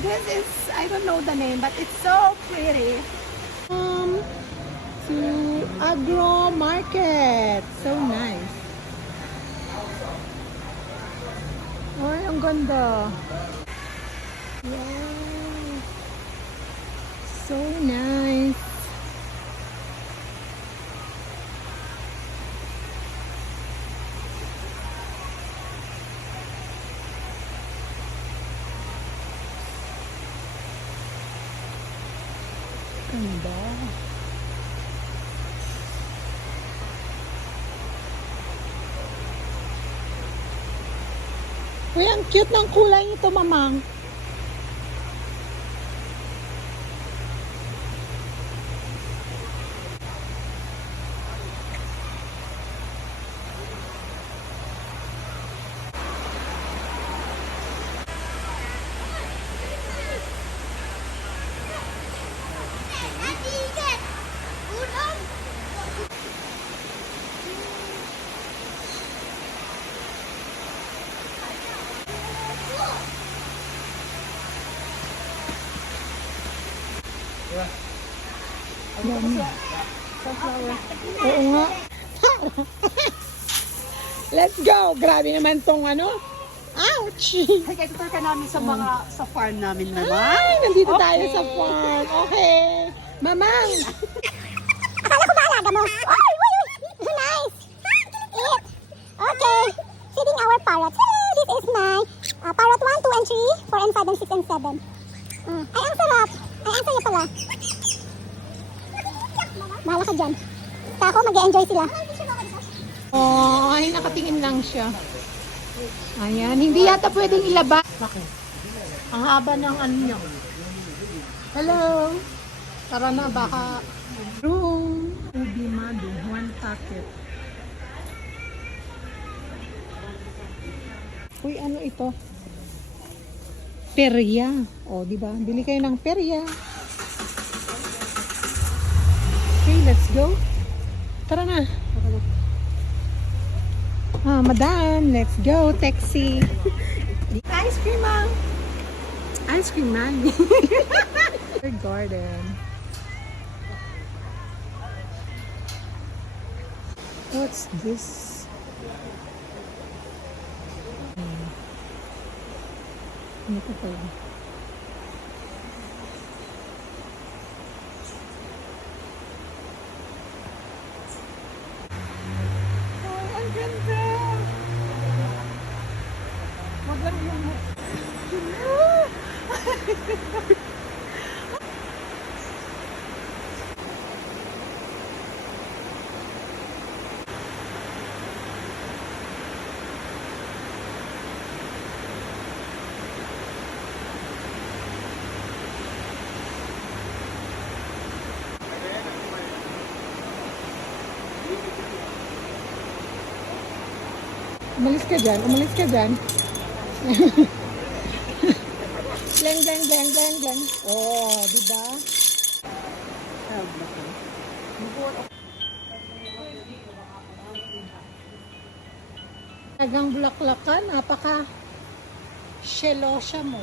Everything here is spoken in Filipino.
This is, I don't know the name, but it's so pretty. To Agro Market. So nice. Ay, ang ganda. Wow. So nice. Ganda. Uy, ang cute ng kulay nito, mamang. Oo nga. Let's go. Grabe naman tong ano. Ouch! Kaya tutur ka namin sa mga, sa farm namin naman. Ay, nandito Okay. tayo sa farm. Okay. Mamang! Akala ko maalaga mo. Oy, uy, uy. Nice. Eat. Okay. Feeding our parrots. Hello, this is my parrot 1, 2, and 3, 4, and 5, and 6, and 7. Ay, ang sarap. Ay, ang saya pala. Bahala ka dyan. Tako, mag-e-enjoy sila. Oh, ay, nakatingin lang siya. Ayan, hindi yata pwedeng ilaba. Bakit? Ang haba ng ano niya. Hello. Tara na, baka room. Ubi mado, one packet. Uy, ano ito? Perya. O, di ba? Bili kayo ng perya. Okay, let's go. Tara na. Ah, madam, let's go. Taxi. Ice cream, ma'am. Ice cream, man. Garden. What's this? Ano ko pala? Ay, ang ganda. Wag lang yung... Umalis ka dyan, umalis ka dyan. Bleng, bleng, bleng, bleng, bleng. Oh, di ba? Tagang bulaklakan, napaka shelosya mo.